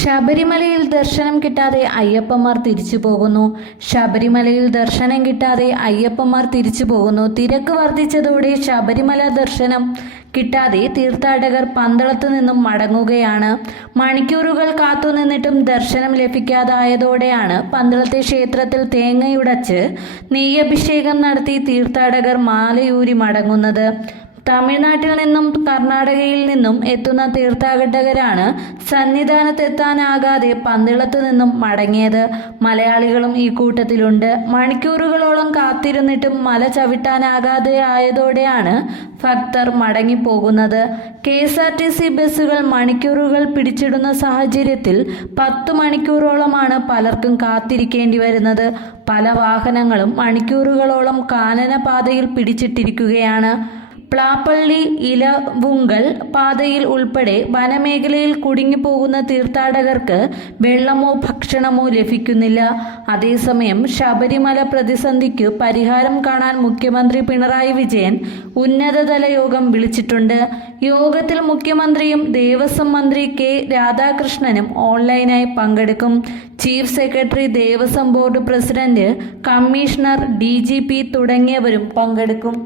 ശബരിമലയിൽ ദർശനം കിട്ടാതെ അയ്യപ്പന്മാർ തിരിച്ചു പോകുന്നു. ശബരിമലയിൽ ദർശനം കിട്ടാതെ അയ്യപ്പന്മാർ തിരിച്ചു പോകുന്നു. തിരക്ക് വർദ്ധിച്ചതോടെ ശബരിമല ദർശനം കിട്ടാതെ തീർത്ഥാടകർ പന്തളത്തു നിന്നും മടങ്ങുകയാണ്. മണിക്കൂറുകൾ കാത്തുനിന്നിട്ടും ദർശനം ലഭിക്കാതായതോടെയാണ് പന്തളത്തെ ക്ഷേത്രത്തിൽ തേങ്ങയുടച്ച് നെയ്യഭിഷേകം നടത്തി തീർത്ഥാടകർ മാലയൂരി മടങ്ങുന്നത്. തമിഴ്നാട്ടിൽ നിന്നും കർണാടകയിൽ നിന്നും എത്തുന്ന തീർത്ഥാടകരാണ് സന്നിധാനത്തെത്താനാകാതെ പന്തളത്തു നിന്നും മടങ്ങിയത്. മലയാളികളും ഈ കൂട്ടത്തിലുണ്ട്. മണിക്കൂറുകളോളം കാത്തിരുന്നിട്ടും മല ചവിട്ടാനാകാതെ ആയതോടെയാണ് ഭക്തർ മടങ്ങിപ്പോകുന്നത്. KSRTC ബസ്സുകൾ മണിക്കൂറുകൾ പിടിച്ചിടുന്ന സാഹചര്യത്തിൽ 10 മണിക്കൂറോളമാണ് പലർക്കും കാത്തിരിക്കേണ്ടി വരുന്നത്. പല വാഹനങ്ങളും മണിക്കൂറുകളോളം കാനനപാതയിൽ പിടിച്ചിട്ടിരിക്കുകയാണ്. പ്ലാപ്പള്ളി ഇലവുങ്കൽ പാതയിൽ ഉൾപ്പെടെ വനമേഖലയിൽ കുടുങ്ങിപ്പോകുന്ന തീർത്ഥാടകർക്ക് വെള്ളമോ ഭക്ഷണമോ ലഭിക്കുന്നില്ല. അതേസമയം ശബരിമല പ്രതിസന്ധിക്ക് പരിഹാരം കാണാൻ മുഖ്യമന്ത്രി പിണറായി വിജയൻ ഉന്നതതല യോഗം വിളിച്ചിട്ടുണ്ട്. യോഗത്തിൽ മുഖ്യമന്ത്രിയും ദേവസ്വം മന്ത്രി K രാധാകൃഷ്ണനും ഓൺലൈനായി പങ്കെടുക്കും. Chief secretary, Devaswom board president, commissioner, DGP തുടങ്ങിയവരും പങ്കെടുക്കും.